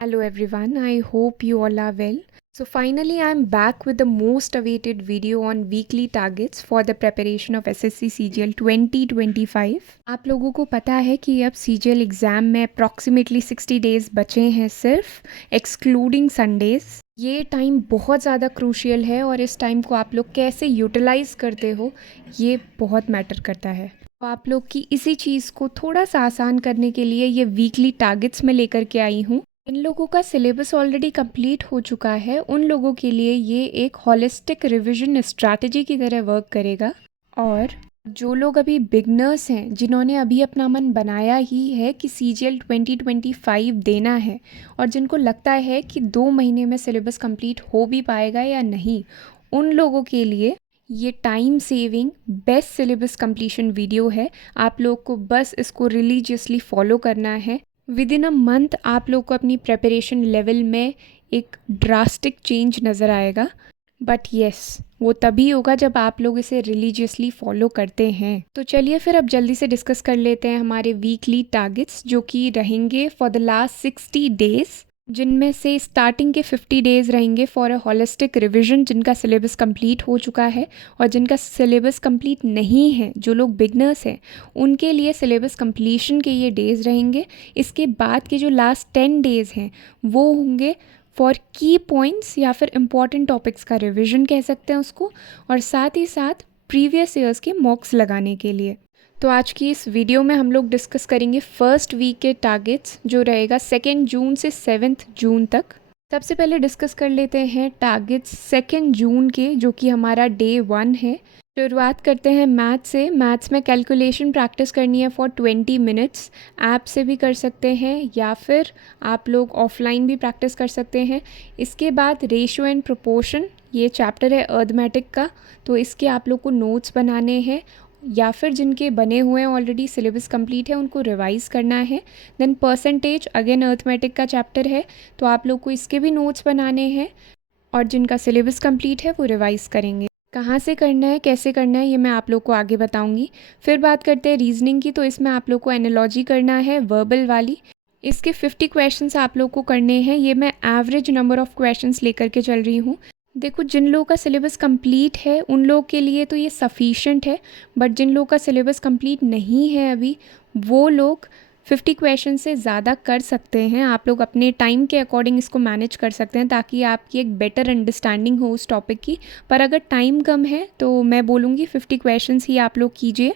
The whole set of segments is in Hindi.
Hello everyone, I hope you all are well. So finally I am back with the most awaited video on weekly targets for the preparation of SSC CGL 2025. आप लोगों को पता है कि अब CGL एग्ज़ाम में अप्रॉक्सीमेटली 60 डेज़ बचे हैं सिर्फ एक्सक्लूडिंग संडेज़। ये टाइम बहुत ज़्यादा क्रूशियल है और इस टाइम को आप लोग कैसे यूटिलाइज़ करते हो ये बहुत मैटर करता है। तो आप लोग की इसी चीज़ को थोड़ा सा आसान करने के लिए ये वीकली टारगेट्स में लेकर के आई हूँ। इन लोगों का सिलेबस ऑलरेडी कंप्लीट हो चुका है, उन लोगों के लिए ये एक होलिस्टिक रिवीजन स्ट्रैटेजी की तरह वर्क करेगा। और जो लोग अभी बिगनर्स हैं, जिन्होंने अभी अपना मन बनाया ही है कि CGL 2025 देना है और जिनको लगता है कि 2 महीने में सिलेबस कंप्लीट हो भी पाएगा या नहीं, उन लोगों के लिए ये time saving best syllabus completion video है। आप लोग को बस इसको रिलीजियसली फॉलो करना है। विद इन अ मंथ आप लोग को अपनी प्रेपरेशन लेवल में एक ड्रास्टिक चेंज नज़र आएगा, बट येस वो तभी होगा जब आप लोग इसे रिलीजियसली फॉलो करते हैं। तो चलिए फिर अब जल्दी से डिस्कस कर लेते हैं हमारे वीकली टारगेट्स, जो कि रहेंगे फॉर द लास्ट 60 डेज़, जिनमें से स्टार्टिंग के 50 डेज़ रहेंगे फॉर अ होलिस्टिक रिवीजन, जिनका सिलेबस कंप्लीट हो चुका है, और जिनका सिलेबस कंप्लीट नहीं है, जो लोग बिगनर्स हैं, उनके लिए सिलेबस कंप्लीशन के ये डेज़ रहेंगे। इसके बाद के जो लास्ट 10 डेज़ हैं वो होंगे फॉर की पॉइंट्स या फिर इम्पॉर्टेंट टॉपिक्स का रिवीजन कह सकते हैं उसको, और साथ ही साथ प्रीवियस ईयर्स के मॉक्स लगाने के लिए। तो आज की इस वीडियो में हम लोग डिस्कस करेंगे फर्स्ट वीक के टारगेट्स, जो रहेगा 2 जून से 7 जून तक। सबसे पहले डिस्कस कर लेते हैं टारगेट्स 2 जून के, जो कि हमारा डे 1 है। शुरुआत करते हैं मैथ्स से। मैथ्स में कैलकुलेशन प्रैक्टिस करनी है फॉर 20 मिनट्स। ऐप से भी कर सकते हैं या फिर आप लोग ऑफलाइन भी प्रैक्टिस कर सकते हैं। इसके बाद रेशियो एंड प्रोपोर्शन, ये चैप्टर है अर्थमेटिक का, तो इसके आप लोग को नोट्स बनाने हैं या फिर जिनके बने हुए हैं ऑलरेडी, सिलेबस कंप्लीट है, उनको रिवाइज़ करना है। देन परसेंटेज, अगेन अर्थमेटिक का चैप्टर है, तो आप लोग को इसके भी नोट्स बनाने हैं, और जिनका सिलेबस कंप्लीट है वो रिवाइज़ करेंगे। कहाँ से करना है, कैसे करना है, ये मैं आप लोग को आगे बताऊंगी। फिर बात करते हैं रीजनिंग की, तो इसमें आप लोग को एनालॉजी करना है वर्बल वाली। इसके 50 क्वेश्चंस आप लोग को करने हैं। ये मैं एवरेज नंबर ऑफ़ क्वेश्चंस लेकर के चल रही हूँ। देखो, जिन लोगों का सिलेबस कंप्लीट है उन लोगों के लिए तो ये सफिशेंट है, बट जिन लोगों का सिलेबस कंप्लीट नहीं है अभी, वो लोग 50 क्वेश्चन से ज़्यादा कर सकते हैं। आप लोग अपने टाइम के अकॉर्डिंग इसको मैनेज कर सकते हैं, ताकि आपकी एक बेटर अंडरस्टैंडिंग हो उस टॉपिक की। पर अगर टाइम कम है तो मैं बोलूँगी 50 क्वेश्चंस ही आप लोग कीजिए।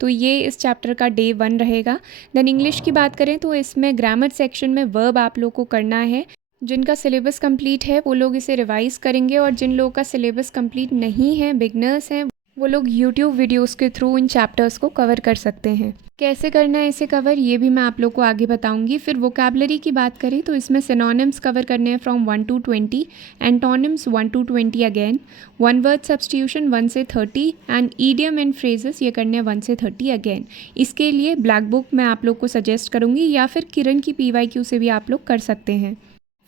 तो ये इस चैप्टर का डे 1 रहेगा। देन इंग्लिश की बात करें तो इसमें ग्रामर सेक्शन में वर्ब आप लोग को करना है। जिनका सिलेबस कंप्लीट है वो लोग इसे रिवाइज़ करेंगे, और जिन लोगों का सिलेबस कंप्लीट नहीं है, बिगनर्स हैं, वो लोग यूट्यूब वीडियोस के थ्रू इन चैप्टर्स को कवर कर सकते हैं। कैसे करना है इसे कवर, ये भी मैं आप लोग को आगे बताऊंगी। फिर वोकैबलरी की बात करें तो इसमें सिनोनिम्स कवर करने हैं from 1 to 20, antonyms 1 to 20 again, one word substitution 1 से 30, एंड ईडियम एंड फ्रेजेस ये करने हैं 1 से 30 अगेन। इसके लिए ब्लैक बुक मैं आप लोग को सजेस्ट करूँगी, या फिर किरण की PYQ से भी आप लोग कर सकते हैं।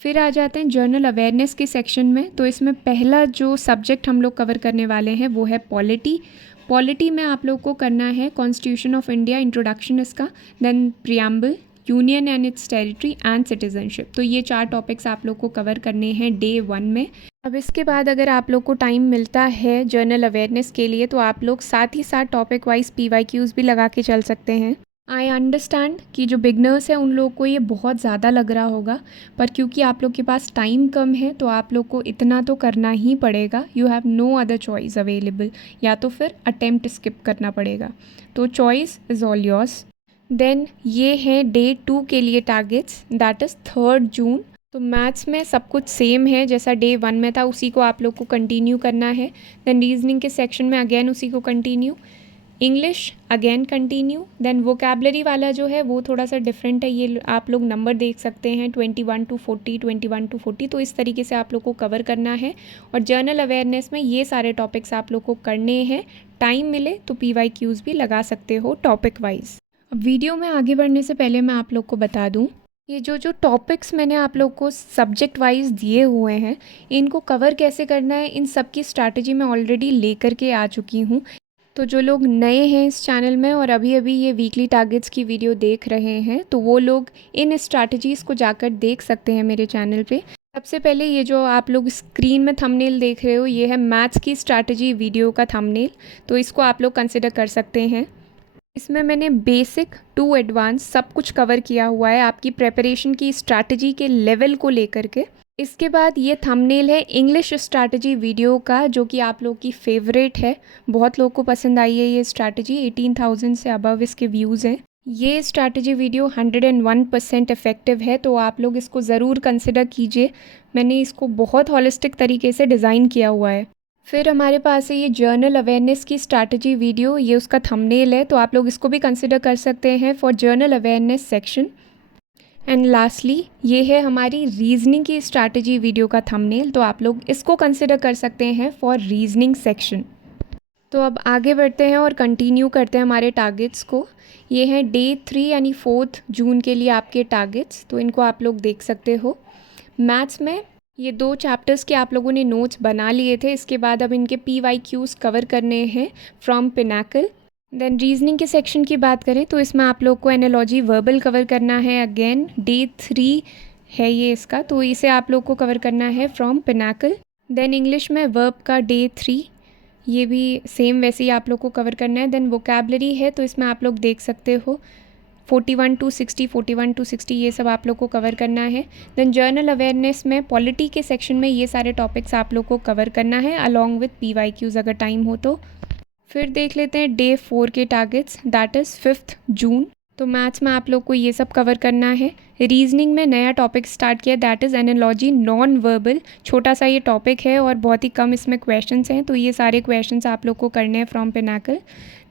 फिर आ जाते हैं जर्नल अवेयरनेस के सेक्शन में। तो इसमें पहला जो सब्जेक्ट हम लोग कवर करने वाले हैं वो है पॉलिटी। पॉलिटी में आप लोग को करना है कॉन्स्टिट्यूशन ऑफ इंडिया, इंट्रोडक्शन इसका, then preamble, union and its territory, and citizenship. तो ये 4 टॉपिक्स आप लोग को कवर करने हैं डे 1 में। अब इसके बाद अगर आप लोग को टाइम मिलता है जर्नल अवेयरनेस के लिए, तो आप लोग साथ ही साथ टॉपिक वाइज PYQs भी लगा के चल सकते हैं। आई अंडरस्टैंड कि जो बिगनर्स हैं उन लोगों को ये बहुत ज़्यादा लग रहा होगा, पर क्योंकि आप लोग के पास टाइम कम है तो आप लोग को इतना तो करना ही पड़ेगा। You have no other choice available, या तो फिर अटेम्प्ट स्किप करना पड़ेगा। तो choice is all yours. Then ये है डे 2 के लिए टारगेट्स, दैट इज़ 3 जून। तो मैथ्स में सब कुछ सेम है, जैसा डे 1 में था उसी को आप लोग को कंटिन्यू करना है। देन रीजनिंग के सेक्शन में अगेन उसी को continue, English again continue. Then vocabulary वाला जो है वो थोड़ा सा डिफरेंट है, ये आप लोग नंबर देख सकते हैं 21 to 40, 21 to 40, तो इस तरीके से आप लोग को कवर करना है। और जर्नल अवेयरनेस में ये सारे टॉपिक्स आप लोग को करने हैं। टाइम मिले तो PYQs भी लगा सकते हो टॉपिक वाइज। अब वीडियो में आगे बढ़ने से पहले मैं आप लोग को बता दूँ, ये जो टॉपिक्स मैंने आप लोग को सब्जेक्ट वाइज दिए हुए हैं, इनको कवर कैसे करना है, इन सब की स्ट्रैटेजी मैं ऑलरेडी लेकर के आ चुकी हूँ। तो जो लोग नए हैं इस चैनल में और अभी-अभी ये वीकली टारगेट्स की वीडियो देख रहे हैं, तो वो लोग इन स्ट्रैटेजीज़ को जाकर देख सकते हैं मेरे चैनल पे। सबसे पहले ये जो आप लोग स्क्रीन में थंबनेल देख रहे हो, ये है मैथ्स की स्ट्रैटेजी वीडियो का थंबनेल, तो इसको आप लोग कंसिडर कर सकते हैं। इसमें मैंने बेसिक टू एडवांस सब कुछ कवर किया हुआ है आपकी प्रिपरेशन की स्ट्रैटेजी के लेवल को लेकर के। इसके बाद ये थंबनेल है इंग्लिश स्ट्रैटेजी वीडियो का, जो कि आप लोग की फेवरेट है। बहुत लोग को पसंद आई है ये स्ट्रैटेजी, 18,000 से अबव इसके व्यूज़ हैं। ये स्ट्रैटेजी वीडियो 101% इफ़ेक्टिव है, तो आप लोग इसको ज़रूर कंसिडर कीजिए। मैंने इसको बहुत हॉलिस्टिक तरीके से डिज़ाइन किया हुआ है। फिर हमारे पास है ये जर्नल अवेयरनेस की स्ट्रैटेजी वीडियो, ये उसका थंबनेल है, तो आप लोग इसको भी कंसिडर कर सकते हैं for journal awareness section. And lastly ये है हमारी रीजनिंग की स्ट्रैटेजी वीडियो का थंबनेल, तो आप लोग इसको कंसिडर कर सकते हैं फॉर रीजनिंग सेक्शन। तो अब आगे बढ़ते हैं और कंटिन्यू करते हैं हमारे टारगेट्स को। ये हैं डे 3 यानी 4 जून के लिए आपके टारगेट्स, तो इनको आप लोग देख सकते हो। मैथ्स में ये 2 चैप्टर्स के आप लोगों ने नोट्स बना लिए थे, इसके बाद अब इनके PYQs कवर करने हैं फ्रॉम पिनाकल। देन रीजनिंग के सेक्शन की बात करें तो इसमें आप लोग को एनालॉजी वर्बल कवर करना है, अगेन डे 3 है ये इसका, तो इसे आप लोग को कवर करना है फ्रॉम पिनाकल। देन इंग्लिश में वर्ब का डे 3, ये भी सेम वैसे ही आप लोग को कवर करना है। देन वोकैबलरी है, तो इसमें आप लोग देख सकते हो 41 to 60, 41 to 60 ये सब आप लोग को कवर करना है। देन जर्नल अवेयरनेस में पॉलिटी के सेक्शन में ये सारे टॉपिक्स आप लोग को कवर करना है अलॉन्ग विथ PYQs अगर टाइम हो तो। फिर देख लेते हैं डे 4 के टारगेट्स, दैट इज़ 5 जून। तो मैथ्स में आप लोग को ये सब कवर करना है। रीजनिंग में नया टॉपिक स्टार्ट किया, that is analogy non verbal. छोटा सा ये टॉपिक है और बहुत ही कम इसमें क्वेश्चंस हैं, तो ये सारे क्वेश्चंस आप लोग को करने हैं फ्रॉम पिनाकल।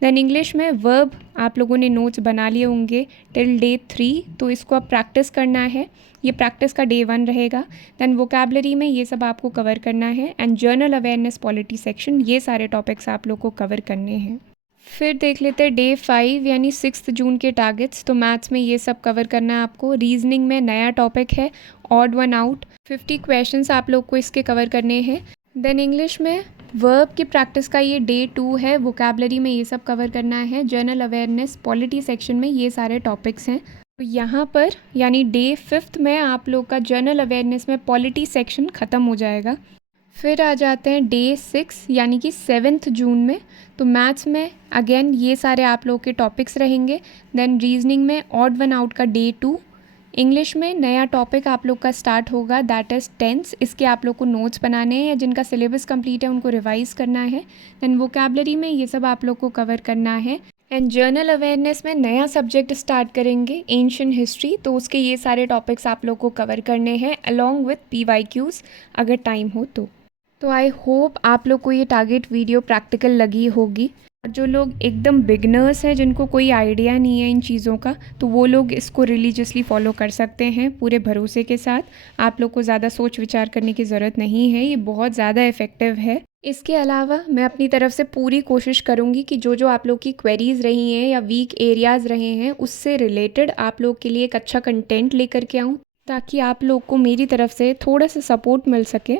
देन इंग्लिश में वर्ब आप लोगों ने नोट्स बना लिए होंगे टिल डे 3, तो इसको अब प्रैक्टिस करना है, ये प्रैक्टिस का डे 1 रहेगा। देन वोकैबलरी में ये सब आपको कवर करना है and journal awareness polity section, ये सारे टॉपिक्स आप लोग को कवर करने हैं। फिर देख लेते हैं डे 5 यानी 6 जून के टारगेट्स, तो मैथ्स में ये सब कवर करना है आपको। रीजनिंग में नया टॉपिक है ऑड वन आउट, 50 क्वेश्चंस आप लोग को इसके कवर करने हैं। देन इंग्लिश में वर्ब की प्रैक्टिस का ये डे 2 है, वोकैबलरी में ये सब कवर करना है। जर्नल अवेयरनेस पॉलिटी सेक्शन में ये सारे टॉपिक्स हैं। तो यहाँ पर यानी डे 5 में आप लोग का जर्नल अवेयरनेस में पॉलिटी सेक्शन ख़त्म हो जाएगा। फिर आ जाते हैं डे 6 यानी कि 7 जून में, तो मैथ्स में अगेन ये सारे आप लोग के टॉपिक्स रहेंगे। देन रीजनिंग में ऑड वन आउट का डे 2। इंग्लिश में नया टॉपिक आप लोग का स्टार्ट होगा, दैट इज़ टेंस। इसके आप लोग को नोट्स बनाने हैं या जिनका सिलेबस कंप्लीट है उनको रिवाइज़ करना है। देन वोकैबलरी में ये सब आप लोग को कवर करना है। एंड जर्नल अवेयरनेस में नया सब्जेक्ट स्टार्ट करेंगे एंशिएंट हिस्ट्री, तो उसके ये सारे टॉपिक्स आप लोग को कवर करने हैं अलॉन्ग विथ PYQs अगर टाइम हो तो आई होप आप लोग को ये टारगेट वीडियो प्रैक्टिकल लगी होगी। जो लोग एकदम बिगनर्स हैं, जिनको कोई आइडिया नहीं है इन चीज़ों का, तो वो लोग इसको रिलीजियसली फॉलो कर सकते हैं पूरे भरोसे के साथ। आप लोग को ज़्यादा सोच विचार करने की ज़रूरत नहीं है, ये बहुत ज़्यादा इफ़ेक्टिव है। इसके अलावा मैं अपनी तरफ से पूरी कोशिश करूँगी कि जो जो आप लोग की क्वेरीज़ रही हैं या वीक एरियाज़ रहे हैं, उससे रिलेटेड आप लोग के लिए एक अच्छा कंटेंट लेकर के आऊँ, ताकि आप लोग को मेरी तरफ से थोड़ा सा सपोर्ट मिल सके।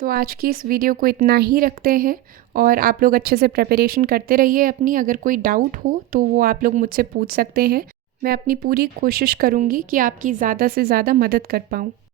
तो आज की इस वीडियो को इतना ही रखते हैं और आप लोग अच्छे से प्रिपरेशन करते रहिए अपनी। अगर कोई डाउट हो तो वो आप लोग मुझसे पूछ सकते हैं। मैं अपनी पूरी कोशिश करूँगी कि आपकी ज़्यादा से ज़्यादा मदद कर पाऊँ।